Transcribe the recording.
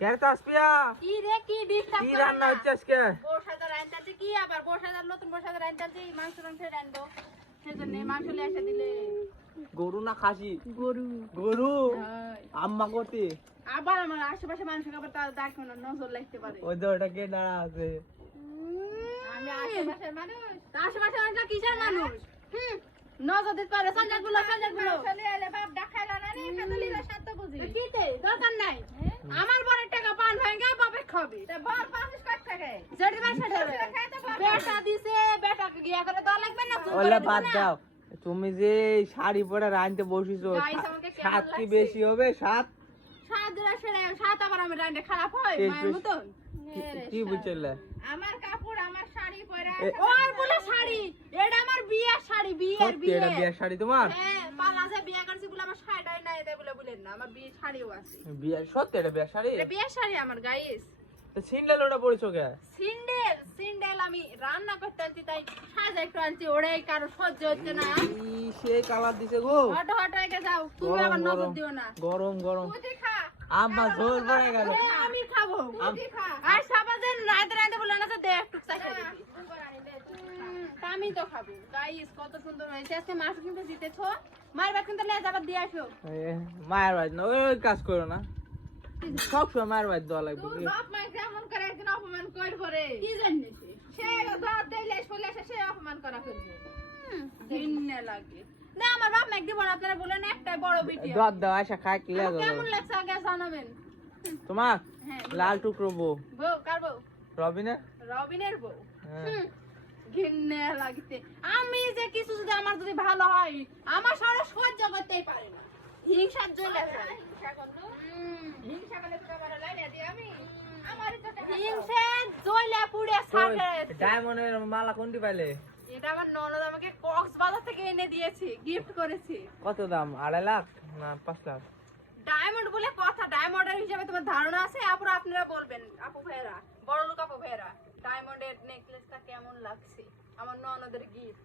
কেন আসপিয়া কি রে কি ডিস্টার্ব কি রান্না হচ্ছে আজকে? বর্ষাদার রান্নাতে কি আবার বর্ষাদার নতুন বর্ষাদার রান্নাতে মাংস রান্নাবো সেজন্য মাংস নিয়ে এসে দিলে। গরু না খাসি? গরু। গরু আম্মা করতে আবার আমার আশেপাশে মানুষ আবার তার দেখো না নজর লাগতে পারে। ওই তো ওটা কে দাঁড়া আছে? আমি আশেপাশের মানুষ। আশেপাশের মানুষ কিসের মানুষ? নজর দিতে পারে সঞ্জাগুলো চলে এলে বাপ দেখাইলা না রে ফেদলিরা সাত বুঝি কিতে দরকার নাই। আমার বড় টাকা পান ভাঙা বাপে খাবে তে বড় পানিস কাট থাকে যেটি বাসা ধরে বেটা দিছে বেটাকে গিয়া করে দাও লাগবে না। ওলা বাদ দাও, তুমি যে শাড়ি পরে রাঁধতে বসিছো সাত কি বেশি হবে? সাত সাত আবার আমি রান্না খারাপ হয় মায়ের মতন কি বুঝলে? আমার কাপড় আমার শাড়ি পরে ওর বলে শাড়ি এটা আমার বিয়ের শাড়ি বিয়ের বিয়ে এটা বিয়ের শাড়ি তোমার? হ্যাঁ পালাজে বিয়ে করছি বলে আমার শাড়িটাই নাই তাই বলে বলেন না আমার বিয়ের শাড়িও আছে। বিয়ের সত্যি এটা বিয়ের শাড়ি? এটা বিয়ের শাড়ি আমার গাইস। তো সিন্ডেল ওটা পরেছো কে? সিন্ডেল আমি রান্না করতে আনছি তাই সাজা একটু আনছি ওরাই কারো সহ্য হচ্ছে না। সেই কালার দিছে গো। হটো হটো একে যাও তুমি আবার নজর দিও না। গরম গরম তুই খা আম্মা ঝোল পড়ে গেল। আমি খাবো তুই খা আর সাবাজেন রাতে রাতে বলে না তো দে একটু চাইছে দেখি আমি তো খাবো। গাইস কত সুন্দর হয়েছে আজকে মাছ কিন্তু জিতেছো মার বাদ কিন্তু লেজ আবার দিয়ে আসো। মায়ের বাড়ি না ওই কাজ করো না, সব সময় মায়ের বাড়ি দেওয়া লাগবে। তুই বাপ মা কেমন করে একদিন অপমান করব রে কি জানিস সে দাঁত দেইলে চলে আসে সে অপমান করা করবে দিনে লাগে না। আমার বাপ মা একদিন বড় আপনারা বলেন একটাই বড় ভিডিও দাঁত দাও আশা খাই কি লাগে কেমন লাগছে আগে জানাবেন। তোমার? হ্যাঁ লাল টুকরো বউ। বউ কার বউ? রবিনের। রবিনের বউ। হ্যাঁ। ঘিন্নে লাগতে আমি যে কিছু যদি আমার যদি ভালো হয় আমার সারা সহ্য করতেই পারে না। হিংসা জ্বলে যায় হিংসা করলে তো আমার লাইলা দি আমি আমারই তো হিংসা জ্বলে পুড়ে ছাড়ে। ডায়মন্ডের মালা কোনটি পাইলে? এটা আমার ননদ আমাকে কক্সবাজার থেকে এনে দিয়েছে গিফট করেছে। কত দাম? 2.5 লাখ না 5 লাখ? ডায়মন্ড বলে কথা ডায়মন্ডের হিসাবে তোমার ধারণা আছে? আপুরা আপনারা বলবেন আপু ভাইরা বড় লোক আপু ভাইরা ডায়মন্ডের নেকলেসটা কেমন লাগছে আমার ননদের গিফট।